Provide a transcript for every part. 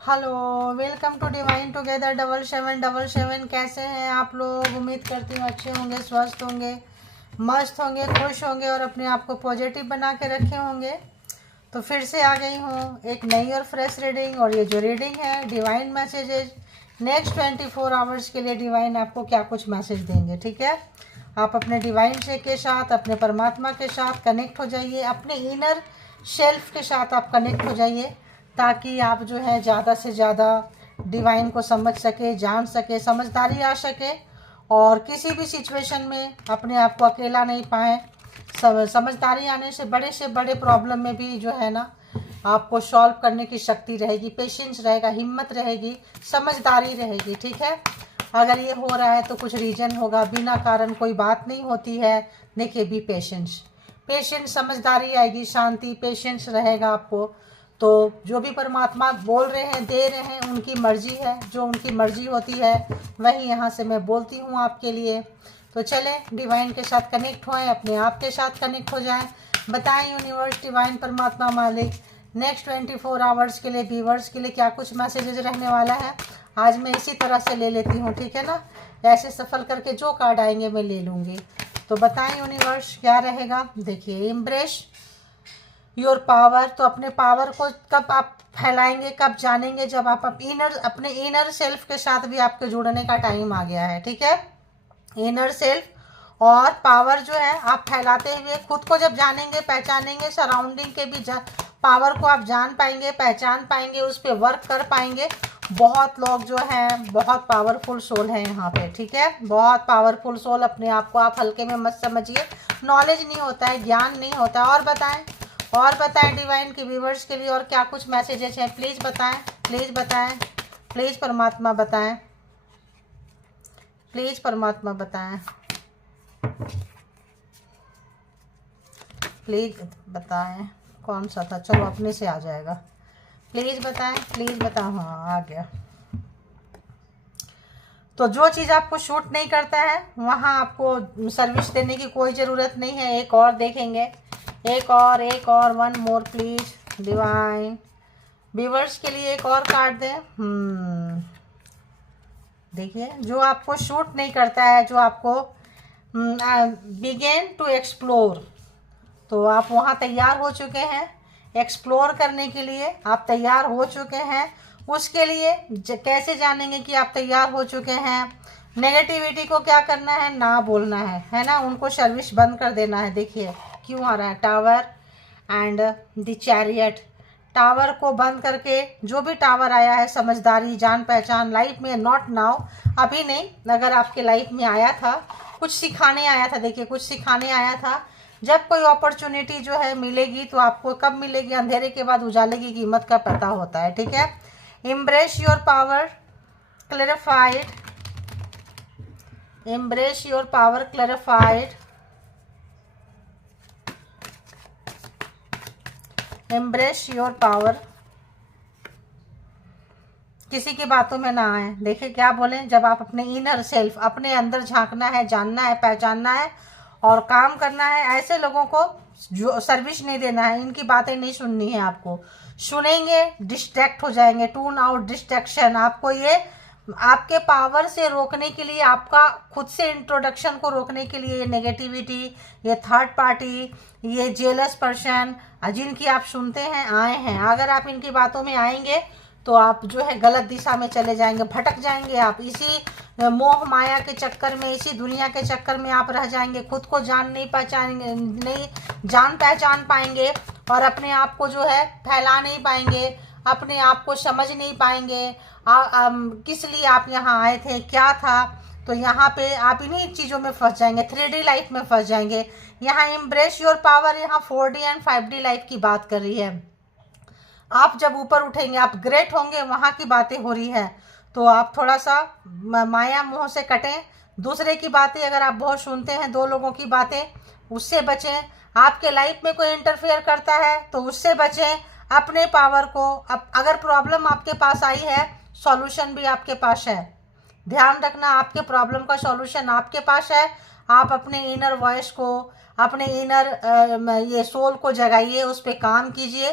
Hello, welcome to divine together 7777। कैसे हैं आप लोग? उम्मीद करती हूँ अच्छे होंगे, स्वस्थ होंगे, मस्त होंगे, खुश होंगे और अपने आप को पॉजिटिव बना के रखे होंगे। तो फिर से आ गई हूँ एक नई और फ्रेश रीडिंग। और ये जो रीडिंग है डिवाइन मैसेजेस, नेक्स्ट 24 आवर्स के लिए डिवाइन आपको क्या कुछ मैसेज देंगे। ठीक है, आप अपने डिवाइन से के साथ, अपने परमात्मा के साथ कनेक्ट हो जाइए, अपने इनर शेल्फ के साथ आप कनेक्ट हो जाइए, ताकि आप जो है ज़्यादा से ज़्यादा डिवाइन को समझ सके, जान सके, समझदारी आ सके और किसी भी सिचुएशन में अपने आप को अकेला नहीं पाएँ। समझदारी आने से बड़े प्रॉब्लम में भी जो है ना आपको सॉल्व करने की शक्ति रहेगी, पेशेंस रहेगा, हिम्मत रहेगी, समझदारी रहेगी। ठीक है, अगर ये हो रहा है तो कुछ रीज़न होगा, बिना कारण कोई बात नहीं होती है। देखिए, बी पेशेंस, पेशेंस, समझदारी आएगी, शांति, पेशेंस रहेगा आपको। तो जो भी परमात्मा बोल रहे हैं, दे रहे हैं, उनकी मर्जी है। जो उनकी मर्जी होती है वही यहाँ से मैं बोलती हूँ आपके लिए। तो चलें, डिवाइन के साथ कनेक्ट होएं, अपने आप के साथ कनेक्ट हो जाएं। बताएं यूनिवर्स, डिवाइन, परमात्मा, मालिक, नेक्स्ट 24 आवर्स के लिए व्यूवर्स के लिए क्या कुछ मैसेजेस रहने वाला है। आज मैं इसी तरह से ले लेती हूँ, ठीक है ना। ऐसे सफल करके जो कार्ड आएंगे मैं ले लूँगी। तो बताएं यूनिवर्स क्या रहेगा। देखिए, एम्ब्रेस योर पावर। तो अपने पावर को कब आप फैलाएंगे, कब जानेंगे? जब आप अपने इनर सेल्फ के साथ भी आपके जुड़ने का टाइम आ गया है। ठीक है, इनर सेल्फ और पावर जो है आप फैलाते हुए खुद को जब जानेंगे, पहचानेंगे, सराउंडिंग के भी पावर को आप जान पाएंगे, पहचान पाएंगे, उस पर वर्क कर पाएंगे। बहुत लोग जो हैं बहुत पावरफुल सोल हैं यहाँ पे। ठीक है, बहुत पावरफुल सोल। अपने आप को आप हल्के में मत समझिए। नॉलेज नहीं होता है, ज्ञान नहीं होता। और बताएं डिवाइन के व्यूवर्स के लिए और क्या कुछ मैसेजेस हैं। प्लीज़ बताएं, प्लीज़ बताएं, प्लीज़ परमात्मा बताएं, प्लीज़ परमात्मा बताएं, प्लीज़ बताएं। कौन सा था? चलो अपने से आ जाएगा। प्लीज़ बताएं, प्लीज़ बताओ। हाँ, आ गया। तो जो चीज़ आपको शूट नहीं करता है वहाँ आपको सर्विस देने की कोई ज़रूरत नहीं है। एक और देखेंगे, एक और one more please divine. Viewers के लिए एक और कार्ड दें। देखिए, जो आपको शूट नहीं करता है, जो आपको बिगेन टू एक्सप्लोर, तो आप वहाँ तैयार हो चुके हैं। एक्सप्लोर करने के लिए आप तैयार हो चुके हैं। उसके लिए कैसे जानेंगे कि आप तैयार हो चुके हैं? नेगेटिविटी को क्या करना है? ना बोलना है ना, उनको सर्विस बंद कर देना है। देखिए क्यों आ रहा है tower and the chariot. Tower को बंद करके, जो भी टावर आया है, समझदारी, जान पहचान लाइफ में, नॉट नाउ, अभी नहीं, अगर आपके लाइफ में आया था, कुछ सिखाने आया था। देखिए, कुछ सिखाने आया था। जब कोई अपॉर्चुनिटी जो है मिलेगी तो आपको कब मिलेगी? अंधेरे के बाद उजाले की कीमत का पता होता है। ठीक है, embrace your power clarified, embrace your power clarified, embrace your power. किसी की बातों में ना आए। देखिए क्या बोले, जब आप अपने इनर सेल्फ, अपने अंदर झांकना है, जानना है, पहचानना है और काम करना है। ऐसे लोगों को जो सर्विस नहीं देना है, इनकी बातें नहीं सुननी है। आपको सुनेंगे डिस्ट्रैक्ट हो जाएंगे। Tune out distraction. आपको ये आपके पावर से रोकने के लिए, आपका खुद से इंट्रोडक्शन को रोकने के लिए, ये नेगेटिविटी, ये थर्ड पार्टी, ये जेलस पर्सन जिनकी आप सुनते हैं आए हैं, अगर आप इनकी बातों में आएंगे तो आप जो है गलत दिशा में चले जाएंगे, भटक जाएंगे। आप इसी मोह माया के चक्कर में, इसी दुनिया के चक्कर में आप रह जाएंगे। खुद को नहीं जान पहचान पाएंगे और अपने आप को जो है फैला नहीं पाएंगे, अपने आप को समझ नहीं पाएंगे। किस लिए आप यहाँ आए थे, क्या था। तो यहाँ पे आप इन्हीं चीज़ों में फंस जाएंगे, 3D लाइफ में फंस जाएंगे। यहाँ एम्ब्रेस योर पावर, यहाँ 4D एंड 5D लाइफ की बात कर रही है। आप जब ऊपर उठेंगे, आप ग्रेट होंगे, वहाँ की बातें हो रही है। तो आप थोड़ा सा माया मोह से कटें। दूसरे की बातें अगर आप बहुत सुनते हैं, दो लोगों की बातें, उससे बचें। आपके लाइफ में कोई इंटरफेयर करता है तो उससे बचें। अपने पावर को, अगर प्रॉब्लम आपके पास आई है, सॉल्यूशन भी आपके पास है। ध्यान रखना, आपके प्रॉब्लम का सॉल्यूशन आपके पास है। आप अपने इनर वॉइस को, अपने इनर ये सोल को जगाइए, उस पर काम कीजिए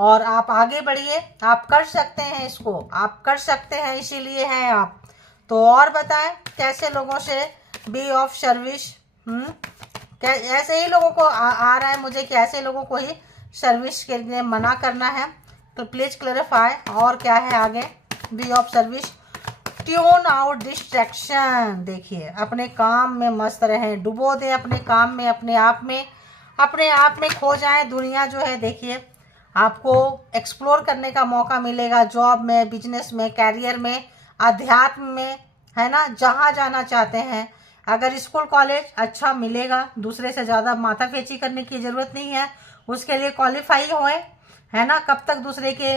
और आप आगे बढ़िए, आप कर सकते हैं, इसको आप कर सकते हैं, इसीलिए हैं आप। तो और बताएं कैसे लोगों से बी ऑफ सर्विस, क्या ऐसे ही लोगों को आ रहा है मुझे कि ऐसे लोगों को ही सर्विस के लिए मना करना है, तो प्लीज़ क्लैरिफाई। और क्या है आगे, be of service, tune out distraction. देखिए अपने काम में मस्त रहें, डुबो दें अपने काम में, अपने आप में खो जाएं। दुनिया जो है देखिए आपको एक्सप्लोर करने का मौका मिलेगा, जॉब में, बिजनेस में, कैरियर में, अध्यात्म में, है ना, जहाँ जाना चाहते हैं। अगर स्कूल कॉलेज अच्छा मिलेगा, दूसरे से ज़्यादा माथापेची करने की ज़रूरत नहीं है, उसके लिए क्वालिफाई होए, है ना। कब तक दूसरे के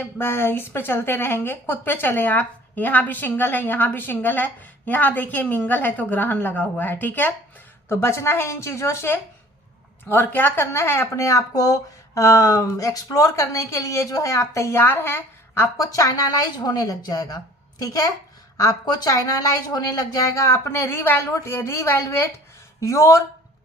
इस पे चलते रहेंगे, खुद पे चलें आप। यहाँ भी सिंगल है, यहाँ भी सिंगल है, यहाँ देखिए मिंगल है, तो ग्रहण लगा हुआ है, ठीक है। तो बचना है इन चीज़ों से। और क्या करना है, अपने आप को एक्सप्लोर करने के लिए जो है आप तैयार हैं। आपको चाइनालाइज होने लग जाएगा, ठीक है, आपको चाइनालाइज होने लग जाएगा। अपने रीवैल्यूएट योर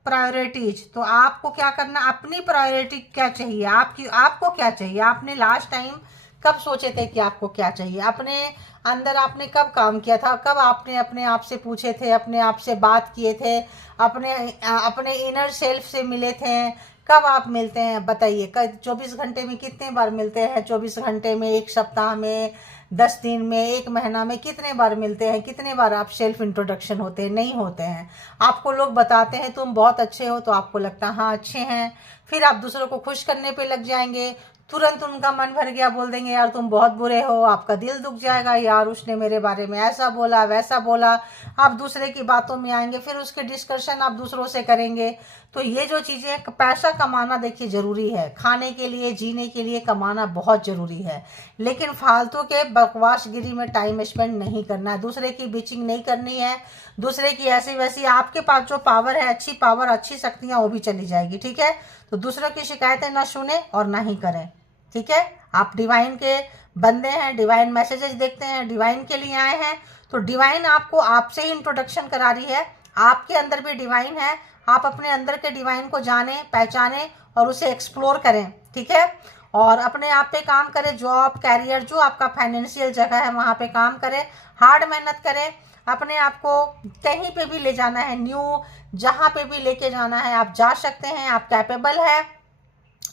प्रायोरिटीज। तो आपको क्या करना, अपनी प्रायोरिटी क्या चाहिए, आपको क्या चाहिए, आपने लास्ट टाइम कब सोचे थे कि आपको क्या चाहिए, अपने अंदर आपने कब काम किया था, कब आपने अपने आप से पूछे थे, अपने आप से बात किए थे, अपने इनर सेल्फ से मिले थे, कब आप मिलते हैं बताइए। 24 घंटे में कितने बार मिलते हैं, 24 घंटे में, एक सप्ताह में, 10 दिन में, एक महीना में, कितने बार मिलते हैं, कितने बार आप सेल्फ इंट्रोडक्शन होते हैं, नहीं होते हैं। आपको लोग बताते हैं तुम बहुत अच्छे हो, तो आपको लगता है हाँ अच्छे हैं, फिर आप दूसरों को खुश करने पे लग जाएंगे, तुरंत उनका मन भर गया, बोल देंगे यार तुम बहुत बुरे हो, आपका दिल दुख जाएगा, यार उसने मेरे बारे में ऐसा बोला वैसा बोला, आप दूसरे की बातों में आएंगे, फिर उसके डिस्कशन आप दूसरों से करेंगे। तो ये जो चीज़ें, पैसा कमाना देखिए ज़रूरी है, खाने के लिए, जीने के लिए कमाना बहुत ज़रूरी है, लेकिन फालतू के बकवासगिरी में टाइम स्पेंड नहीं करना है, दूसरे की बीचिंग नहीं करनी है, दूसरे की ऐसी वैसी। आपके पास जो पावर है, अच्छी पावर, अच्छी शक्तियाँ, वो भी चली जाएगी, ठीक है। तो दूसरों की शिकायतें ना सुने और ना ही करें, ठीक है। आप डिवाइन के बंदे हैं, डिवाइन मैसेजेस देखते हैं, डिवाइन के लिए आए हैं, तो डिवाइन आपको आपसे ही इंट्रोडक्शन करा रही है। आपके अंदर भी डिवाइन है, आप अपने अंदर के डिवाइन को जाने, पहचाने और उसे एक्सप्लोर करें, ठीक है। और अपने आप पे काम करें, जॉब, कैरियर, जो आपका फाइनेंशियल जगह है वहाँ पे काम करें, हार्ड मेहनत करें। अपने आप को कहीं पे भी ले जाना है, न्यू जहाँ पे भी लेके जाना है आप जा सकते हैं, आप कैपेबल है।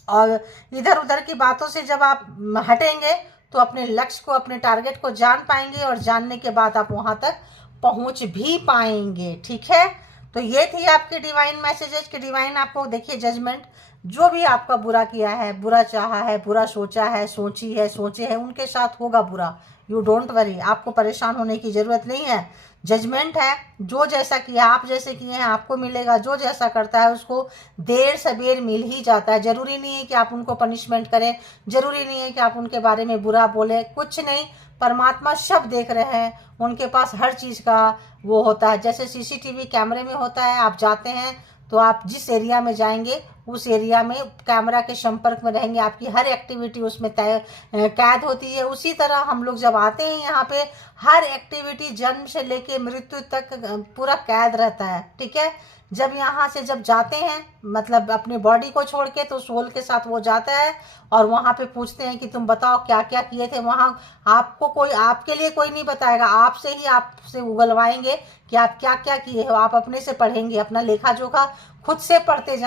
और इधर उधर की बातों से जब आप हटेंगे तो अपने लक्ष्य को, अपने टारगेट को जान पाएंगे, और जानने के बाद आप वहां तक पहुंच भी पाएंगे, ठीक है। तो ये थी आपकी डिवाइन मैसेजेस कि डिवाइन आपको देखिए जजमेंट, जो भी आपका बुरा किया है, बुरा चाहा है, बुरा सोचा है, सोचे है, उनके साथ होगा बुरा। यू डोंट वरी, आपको परेशान होने की जरूरत नहीं है। जजमेंट है, जो जैसा किया, आप जैसे किए हैं आपको मिलेगा, जो जैसा करता है उसको देर सबेर मिल ही जाता है। जरूरी नहीं है कि आप उनको पनिशमेंट करें, जरूरी नहीं है कि आप उनके बारे में बुरा बोले, कुछ नहीं। परमात्मा सब देख रहे हैं, उनके पास हर चीज़ का वो होता है। जैसे सीसीटीवी कैमरे में होता है, आप जाते हैं तो आप जिस एरिया में जाएंगे उस एरिया में कैमरा के संपर्क में रहेंगे, आपकी हर एक्टिविटी उसमें तय कैद होती है। उसी तरह हम लोग जब आते हैं यहाँ पे, हर एक्टिविटी जन्म से लेके मृत्यु तक पूरा कैद रहता है, ठीक है। जब यहाँ से जब जाते हैं, मतलब अपनी बॉडी को छोड़ के, तो सोल के साथ वो जाता है और वहाँ पे पूछते हैं कि तुम बताओ क्या क्या किए थे। वहाँ आपको कोई, आपके लिए कोई नहीं बताएगा, आपसे उगलवाएंगे कि आप क्या क्या किए हो। आप अपने से पढ़ेंगे, अपना लेखा जोखा खुद से पढ़ते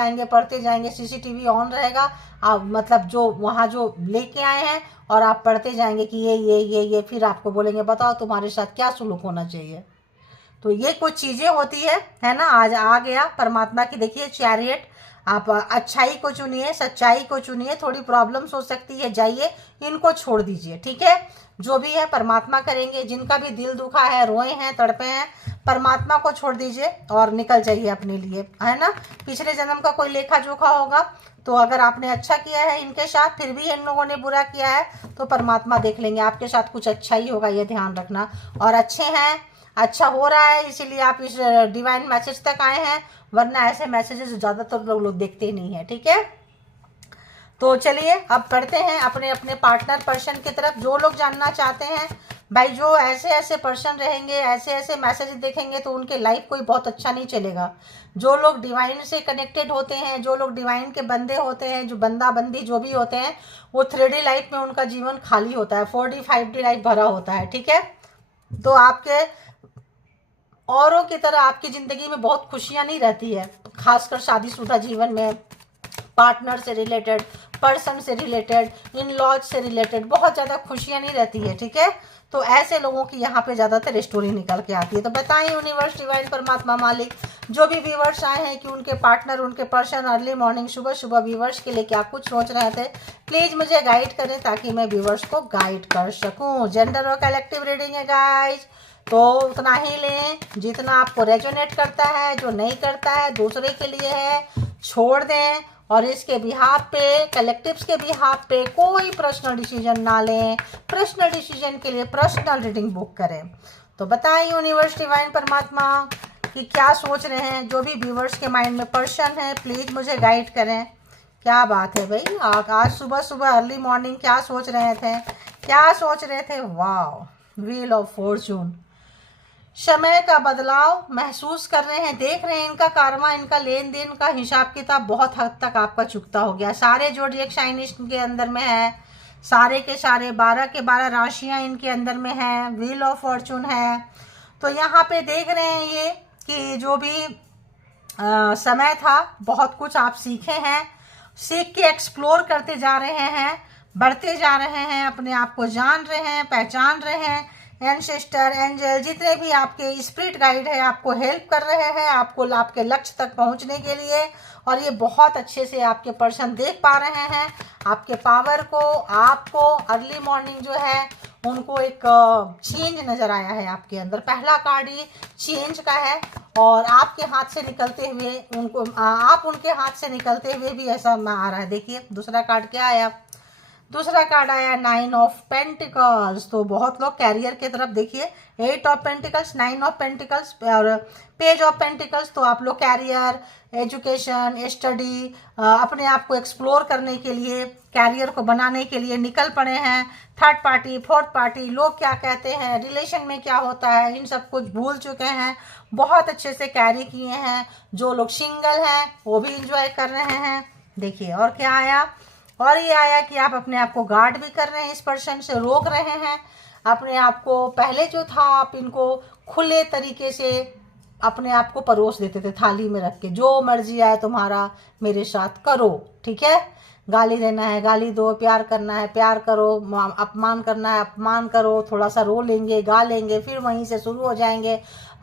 जाएंगे। सीसीटीवी ऑन रहेगा, आप मतलब जो वहाँ जो लेके आए हैं, और आप पढ़ते जाएंगे कि ये, फिर आपको बोलेंगे बताओ तुम्हारे साथ क्या सुलूक होना चाहिए। तो ये कुछ चीज़ें होती है ना। आज आ गया परमात्मा की देखिए चैरियट, आप अच्छाई को चुनिए, सच्चाई को चुनिए। थोड़ी प्रॉब्लम्स हो सकती है, जाइए इनको छोड़ दीजिए, ठीक है। जो भी है परमात्मा करेंगे। जिनका भी दिल दुखा है, रोए हैं, तड़पे हैं, परमात्मा को छोड़ दीजिए और निकल जाइए अपने लिए, है ना। पिछले जन्म का कोई लेखा जोखा होगा, तो अगर आपने अच्छा किया है इनके साथ, फिर भी इन लोगों ने बुरा किया है, तो परमात्मा देख लेंगे, आपके साथ कुछ अच्छा ही होगा, ये ध्यान रखना। और अच्छे हैं, अच्छा हो रहा है, इसीलिए आप इस डिवाइन मैसेज तक आए हैं, वरना ऐसे मैसेजेस ज़्यादातर लोग देखते ही नहीं है, ठीक है। तो चलिए अब बढ़ते हैं अपने अपने पार्टनर पर्सन की तरफ। जो लोग जानना चाहते हैं भाई जो ऐसे ऐसे पर्सन रहेंगे, ऐसे ऐसे मैसेज देखेंगे तो उनके लाइफ कोई बहुत अच्छा नहीं चलेगा। जो लोग डिवाइन से कनेक्टेड होते हैं, जो लोग डिवाइन के बंदे होते हैं, जो बंदा बंदी जो भी होते हैं, वो 3D लाइफ में उनका जीवन खाली होता है, 4D 5D लाइफ भरा होता है, ठीक है। तो आपके औरों की तरह आपकी ज़िंदगी में बहुत खुशियाँ नहीं रहती है, खासकर शादीशुदा जीवन में, पार्टनर से रिलेटेड, पर्सन से रिलेटेड, इन लॉज से रिलेटेड बहुत ज़्यादा खुशियाँ नहीं रहती है, ठीक है। तो ऐसे लोगों की यहाँ पे ज़्यादातर स्टोरी निकल के आती है। तो बताएं यूनिवर्स, डिवाइन, परमात्मा, मालिक, जो भी व्यूवर्स आए हैं कि उनके पार्टनर, उनके पर्सन अर्ली मॉर्निंग सुबह सुबह व्यूवर्स के लिए क्या कुछ सोच रहे थे, प्लीज़ मुझे गाइड करें ताकि मैं व्यूवर्स को गाइड कर सकूँ। जेंडर और कलेक्टिव रीडिंग है गाइज, तो उतना ही लें जितना आपको रेजोनेट करता है, जो नहीं करता है दूसरे के लिए है, छोड़ दें। और इसके बिहाफ पे, कलेक्टिव्स के बिहाफ पे कोई पर्सनल डिसीजन ना लें। पर्सनल डिसीजन के लिए पर्सनल रीडिंग बुक करें। तो बताएं यूनिवर्स, डिवाइन, परमात्मा कि क्या सोच रहे हैं, जो भी व्यूवर्स के माइंड में पर्सन है प्लीज़ मुझे गाइड करें। क्या बात है भाई, आज सुबह सुबह अर्ली मॉर्निंग क्या सोच रहे थे, क्या सोच रहे थे? वाह, व्हील ऑफ फॉर्चून, समय का बदलाव महसूस कर रहे हैं, देख रहे हैं इनका कारमा, इनका लेन देन का हिसाब किताब बहुत हद तक आपका चुकता हो गया। सारे जोडिएक साइन के अंदर में है, सारे के सारे 12 के 12 राशियां इनके अंदर में है, व्हील ऑफ फॉर्चून है। तो यहाँ पे देख रहे हैं ये कि जो भी समय था बहुत कुछ आप सीखे हैं, सीख के एक्सप्लोर करते जा रहे हैं, बढ़ते जा रहे हैं, अपने आप को जान रहे हैं, पहचान रहे हैं। एंसेस्टर, एंजल, जितने भी आपके स्पिरिट गाइड है आपको हेल्प कर रहे हैं, आपको आपके लक्ष्य तक पहुंचने के लिए। और ये बहुत अच्छे से आपके पर्सन देख पा रहे हैं आपके पावर को, आपको अर्ली मॉर्निंग जो है उनको एक चेंज नज़र आया है आपके अंदर। पहला कार्ड ही चेंज का है और आपके हाथ से निकलते हुए उनको, आप उनके हाथ से निकलते हुए भी ऐसा आ रहा है। देखिए दूसरा कार्ड क्या आया, दूसरा कार्ड आया 9 ऑफ पेंटिकल्स। तो बहुत लोग कैरियर की तरफ, देखिए 8 ऑफ पेंटिकल्स, 9 ऑफ पेंटिकल्स और पेज ऑफ पेंटिकल्स। तो आप लोग कैरियर, एजुकेशन, स्टडी, अपने आप को एक्सप्लोर करने के लिए, कैरियर को बनाने के लिए निकल पड़े हैं। थर्ड पार्टी, फोर्थ पार्टी, लोग क्या कहते हैं, रिलेशन में क्या होता है, इन सब कुछ भूल चुके हैं, बहुत अच्छे से कैरी किए हैं। जो लोग सिंगल हैं वो भी इंजॉय कर रहे हैं। देखिए और क्या आया, और ये आया कि आप अपने आप को गार्ड भी कर रहे हैं, इस पर्सन से रोक रहे हैं अपने आप को। पहले जो था आप इनको खुले तरीके से अपने आप को परोस देते थे थाली में रख के, जो मर्जी आए तुम्हारा मेरे साथ करो, ठीक है। गाली देना है गाली दो, प्यार करना है प्यार करो, अपमान करना है अपमान करो, थोड़ा सा रो लेंगे, गा लेंगे, फिर वहीं से शुरू हो जाएंगे।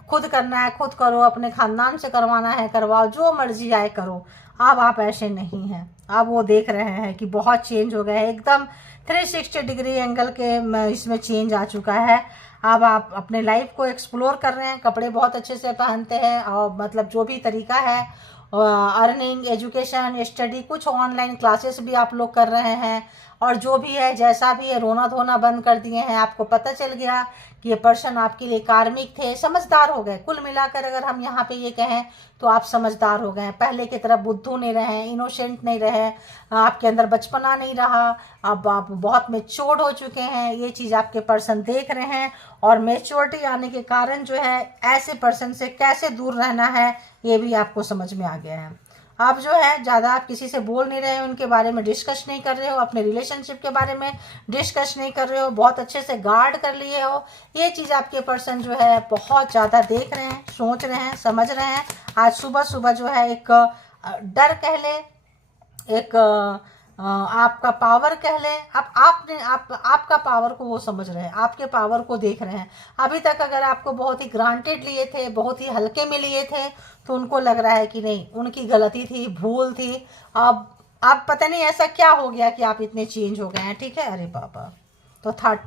खुद करना है खुद करो, अपने खानदान से करवाना है करवाओ, जो मर्जी आए करो। अब आप ऐसे नहीं हैं, अब वो देख रहे हैं कि बहुत चेंज हो गया है, एकदम 360 डिग्री एंगल के इसमें चेंज आ चुका है। अब आप अपने लाइफ को एक्सप्लोर कर रहे हैं, कपड़े बहुत अच्छे से पहनते हैं और मतलब जो भी तरीका है, अर्निंग, एजुकेशन, स्टडी, कुछ ऑनलाइन क्लासेस भी आप लोग कर रहे हैं। और जो भी है जैसा भी है, रोना धोना बंद कर दिए हैं। आपको पता चल गया कि ये पर्सन आपके लिए कार्मिक थे, समझदार हो गए। कुल मिलाकर अगर हम यहाँ पे ये कहें तो आप समझदार हो गए, पहले की तरह बुद्धू नहीं रहे, इनोसेंट नहीं रहे, आपके अंदर बचपना नहीं रहा, अब आप बहुत मेच्योर्ड हो चुके हैं। ये चीज़ आपके पर्सन देख रहे हैं और मेच्योरिटी आने के कारण जो है ऐसे पर्सन से कैसे दूर रहना है ये भी आपको समझ में आ गया है। आप जो है ज़्यादा आप किसी से बोल नहीं रहे हो, उनके बारे में डिस्कस नहीं कर रहे हो, अपने रिलेशनशिप के बारे में डिस्कस नहीं कर रहे हो, बहुत अच्छे से गार्ड कर लिए हो। ये चीज़ आपके पर्सन जो है बहुत ज़्यादा देख रहे हैं, सोच रहे हैं, समझ रहे हैं। आज सुबह सुबह जो है एक डर कह ले, एक आपका पावर कह ले, आपका पावर को वो समझ रहे हैं, आपके पावर को देख रहे हैं। अभी तक अगर आपको बहुत ही ग्रांटेड लिए थे, बहुत ही हल्के में लिए थे, तो उनको लग रहा है कि नहीं उनकी गलती थी, भूल थी। अब पता नहीं ऐसा क्या हो गया कि आप इतने चेंज हो गए हैं, ठीक है। अरे बाबा, तो थर्ड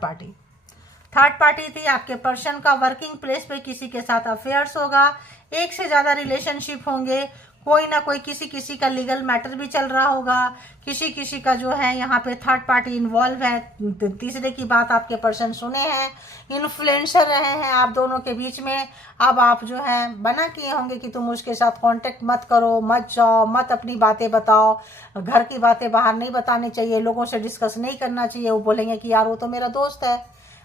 पार्टी थी आपके पर्सन का। वर्किंग प्लेस पे किसी के साथ अफेयर्स होगा, एक से ज़्यादा रिलेशनशिप होंगे, कोई ना कोई किसी का लीगल मैटर भी चल रहा होगा, किसी का जो है यहाँ पे थर्ड पार्टी इन्वॉल्व है। तीसरे की बात आपके पर्सन सुने हैं, इन्फ्लुएंसर रहे हैं आप दोनों के बीच में। अब आप जो है बना किए होंगे कि तुम उसके साथ कांटेक्ट मत करो, मत जाओ, मत अपनी बातें बताओ, घर की बातें बाहर नहीं बतानी चाहिए, लोगों से डिस्कस नहीं करना चाहिए। वो बोलेंगे कि यार वो तो मेरा दोस्त है,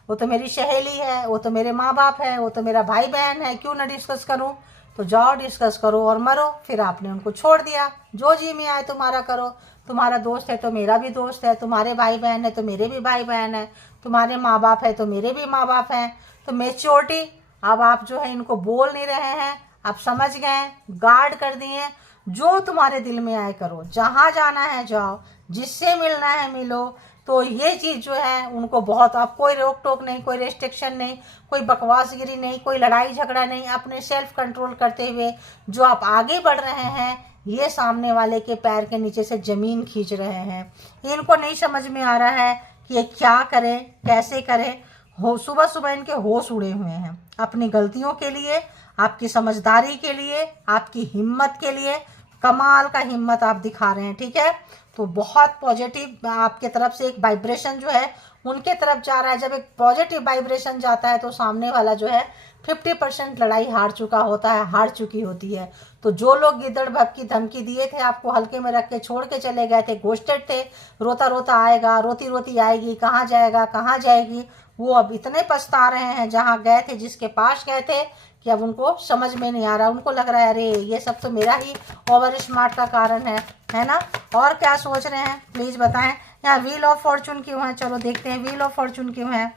वो तो मेरी सहेली है, वो तो मेरे माँ बाप है, वो तो मेरा भाई बहन है, क्यों ना डिस्कस करूँ। तो जाओ डिस्कस करो और मरो। फिर आपने उनको छोड़ दिया, जो जी में आए तुम्हारा करो। तुम्हारा दोस्त है तो मेरा भी दोस्त है, तुम्हारे भाई बहन है तो मेरे भी भाई बहन है, तुम्हारे माँ बाप है तो मेरे भी माँ बाप हैं। तो मेच्योरिटी, अब आप जो है इनको बोल नहीं रहे हैं, आप समझ गए, गार्ड कर दिए। जो तुम्हारे दिल में आए करो, जहाँ जाना है जाओ, जिससे मिलना है मिलो। तो ये चीज़ जो है उनको बहुत, अब कोई रोक टोक नहीं, कोई रेस्ट्रिक्शन नहीं, कोई बकवासगिरी नहीं, कोई लड़ाई झगड़ा नहीं, अपने सेल्फ कंट्रोल करते हुए जो आप आगे बढ़ रहे हैं, ये सामने वाले के पैर के नीचे से ज़मीन खींच रहे हैं। इनको नहीं समझ में आ रहा है कि ये क्या करें, कैसे करें। हो सुबह सुबह इनके होश उड़े हुए हैं अपनी गलतियों के लिए, आपकी समझदारी के लिए, आपकी हिम्मत के लिए। कमाल का हिम्मत आप दिखा रहे हैं, ठीक है। तो बहुत पॉजिटिव आपके तरफ से एक वाइब्रेशन जो है उनके तरफ जा रहा है। जब एक पॉजिटिव वाइब्रेशन जाता है तो सामने वाला जो है 50% लड़ाई हार चुका होता है, हार चुकी होती है। तो जो लोग गिदड़ भपकी धमकी दिए थे, आपको हल्के में रख के छोड़ के चले गए थे, घोस्टेड थे, रोता रोता आएगा, रोती रोती आएगी, कहाँ जाएगा कहाँ जाएगी, वो अब इतने पछता रहे हैं जहाँ गए थे, जिसके पास गए थे, कि अब उनको समझ में नहीं आ रहा। उनको लग रहा है अरे ये सब तो मेरा ही ओवर स्मार्ट का कारण है ना। और क्या सोच रहे हैं प्लीज़ बताएं। यहाँ व्हील ऑफ फॉर्चून क्यों है, चलो देखते हैं व्हील ऑफ फॉर्चून क्यों है।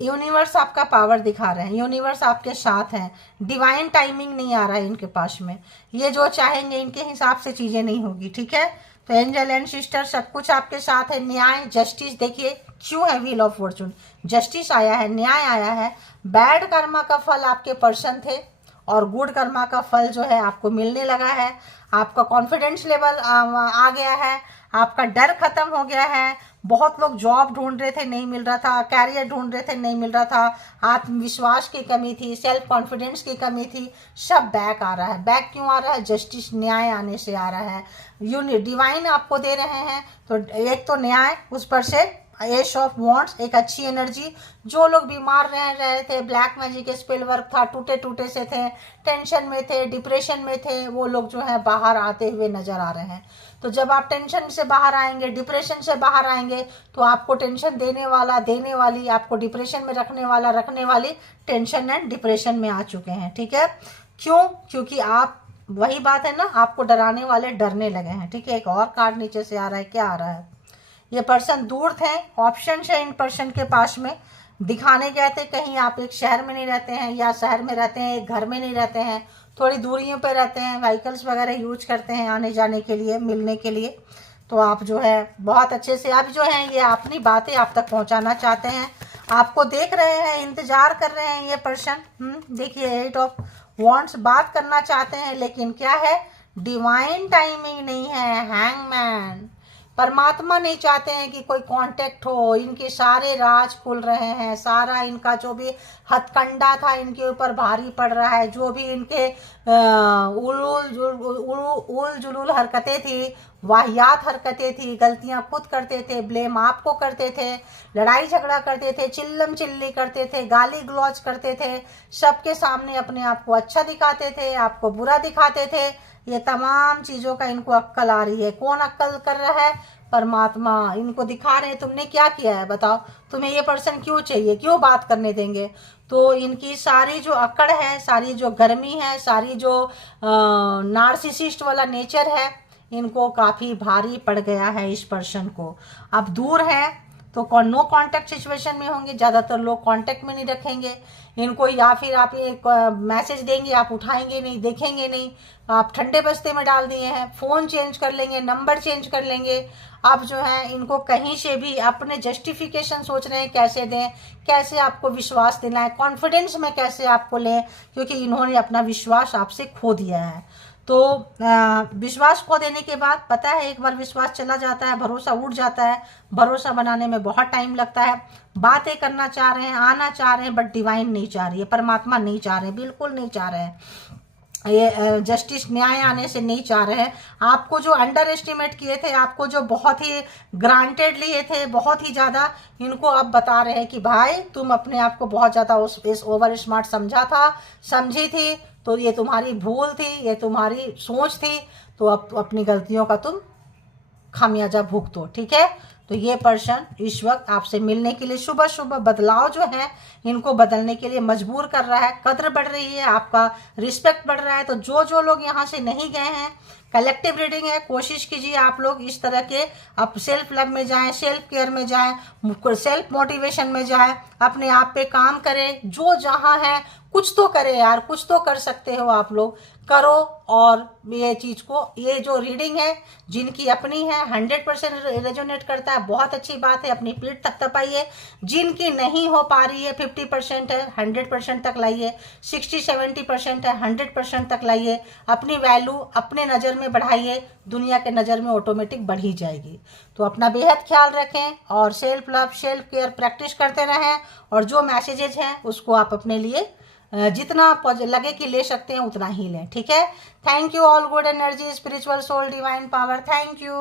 यूनिवर्स आपका पावर दिखा रहे हैं, यूनिवर्स आपके साथ है। डिवाइन टाइमिंग नहीं आ रहा है इनके पास में, ये जो चाहेंगे इनके हिसाब से चीज़ें नहीं होगी, ठीक है। तो एंजल एंड सिस्टर सब कुछ आपके साथ है। न्याय, जस्टिस, देखिए क्यों है व्हील ऑफ फॉर्चून, जस्टिस आया है, न्याय आया है। बैड कर्मा का फल आपके पर्सन थे और गुड कर्मा का फल जो है आपको मिलने लगा है। आपका कॉन्फिडेंस लेवल आ गया है, आपका डर खत्म हो गया है। बहुत लोग जॉब ढूंढ रहे थे नहीं मिल रहा था, कैरियर ढूंढ रहे थे नहीं मिल रहा था, आत्मविश्वास की कमी थी, सेल्फ कॉन्फिडेंस की कमी थी, सब बैक आ रहा है। बैक क्यों आ रहा है, जस्टिस, न्याय आने से आ रहा है। डिवाइन आपको दे रहे हैं, तो एक तो न्याय, उस पर से एश ऑफ वॉन्ड्स, एक अच्छी एनर्जी। जो लोग बीमार रह रहे थे, ब्लैक मैजिक स्पेल वर्क था, टूटे टूटे से थे, टेंशन में थे, डिप्रेशन में थे, वो लोग जो है बाहर आते हुए नजर आ रहे हैं। तो जब आप टेंशन से बाहर आएंगे, डिप्रेशन से बाहर आएंगे, तो आपको टेंशन देने वाला, देने वाली, आपको डिप्रेशन में रखने वाला, रखने वाली टेंशन एंड डिप्रेशन में आ चुके हैं, ठीक है। क्यों, क्योंकि आप, वही बात है ना, आपको डराने वाले डरने लगे हैं, ठीक है। एक और कार्ड नीचे से आ रहा है, क्या आ रहा है, ये पर्सन दूर थे, ऑप्शन है इन पर्सन के पास में। दिखाने गए थे कहीं, आप एक शहर में नहीं रहते हैं या शहर में रहते हैं, एक घर में नहीं रहते हैं, थोड़ी दूरियों पे रहते हैं, व्हीकल्स वगैरह यूज करते हैं आने जाने के लिए, मिलने के लिए। तो आप जो है बहुत अच्छे से, आप जो हैं ये अपनी बातें आप तक पहुंचाना चाहते हैं, आपको देख रहे हैं, इंतजार कर रहे हैं ये पर्सन। देखिए 8 ऑफ वॉन्ड्स, बात करना चाहते हैं, लेकिन क्या है, डिवाइन टाइमिंग नहीं है, हैंगमैन। परमात्मा नहीं चाहते हैं कि कोई कांटेक्ट हो, इनके सारे राज खुल रहे हैं, सारा इनका जो भी हथकंडा था इनके ऊपर भारी पड़ रहा है। जो भी इनके उल जुलूल हरकतें थी, वाहियात हरकतें थी, गलतियां खुद करते थे, ब्लेम आपको करते थे, लड़ाई झगड़ा करते थे, चिल्लम चिल्ली करते थे, गाली गलौज करते थे, सबके सामने अपने आप को अच्छा दिखाते थे, आपको बुरा दिखाते थे। ये तमाम चीज़ों का इनको अक्कल आ रही है। कौन अक्कल कर रहा है, परमात्मा इनको दिखा रहे हैं, तुमने क्या किया है बताओ, तुम्हें ये पर्सन क्यों चाहिए, क्यों बात करने देंगे। तो इनकी सारी जो अकड़ है, सारी जो गर्मी है, सारी जो नार्सिसिस्ट वाला नेचर है, इनको काफ़ी भारी पड़ गया है इस पर्सन को। अब दूर है तो नो कांटेक्ट सिचुएशन में होंगे, ज़्यादातर लोग कांटेक्ट में नहीं रखेंगे इनको, या फिर आप एक मैसेज देंगे आप उठाएंगे नहीं, देखेंगे नहीं, आप ठंडे बस्ते में डाल दिए हैं, फ़ोन चेंज कर लेंगे, नंबर चेंज कर लेंगे। अब जो है इनको कहीं से भी अपने जस्टिफिकेशन सोच रहे हैं कैसे दें, कैसे आपको विश्वास देना है, कॉन्फिडेंस में कैसे आपको लें, क्योंकि इन्होंने अपना विश्वास आपसे खो दिया है। तो विश्वास खो देने के बाद पता है, एक बार विश्वास चला जाता है, भरोसा उठ जाता है, भरोसा बनाने में बहुत टाइम लगता है। बातें करना चाह रहे हैं, आना चाह रहे हैं, बट डिवाइन नहीं चाह रही है, परमात्मा नहीं चाह रहे, बिल्कुल नहीं चाह रहे हैं, ये जस्टिस, न्याय आने से नहीं चाह रहे हैं। आपको जो अंडर एस्टिमेट किए थे, आपको जो बहुत ही ग्रांटेड लिए थे, बहुत ही ज़्यादा, इनको अब बता रहे हैं कि भाई तुम अपने आप को बहुत ज़्यादा उस ओवर स्मार्ट समझा था, समझी थी, तो ये तुम्हारी भूल थी, ये तुम्हारी सोच थी, तो अब अपनी गलतियों का तुम खामियाजा भुगतो, ठीक है। तो तो ये पर्सन इस वक्त आपसे मिलने के लिए सुबह सुबह बदलाव जो है इनको बदलने के लिए मजबूर कर रहा है। कद्र बढ़ रही है, आपका रिस्पेक्ट बढ़ रहा है। तो जो लोग यहाँ से नहीं गए हैं, कलेक्टिव रीडिंग है, कोशिश कीजिए आप लोग इस तरह के आप सेल्फ लव में जाएं, सेल्फ केयर में जाएं, सेल्फ मोटिवेशन में जाएं, अपने आप पे काम करें। जो जहाँ है कुछ तो करें यार, कुछ तो कर सकते हो आप लोग, करो। और ये चीज़ को, ये जो रीडिंग है जिनकी अपनी है 100% रेजोनेट करता है, बहुत अच्छी बात है, अपनी पीठ थपथपाइए। जिनकी नहीं हो पा रही है 50% है, 100% तक लाइए। 60-70% है, 100% तक लाइए। अपनी वैल्यू अपने नज़र में बढ़ाइए, दुनिया के नज़र में ऑटोमेटिक बढ़ ही जाएगी। तो अपना बेहद ख्याल रखें और self love, self care practice करते रहें। और जो मैसेजेज हैं उसको आप अपने लिए जितना लगे कि ले सकते हैं उतना ही लें, ठीक है। Thank you all, good energy, spiritual soul, divine power, thank you.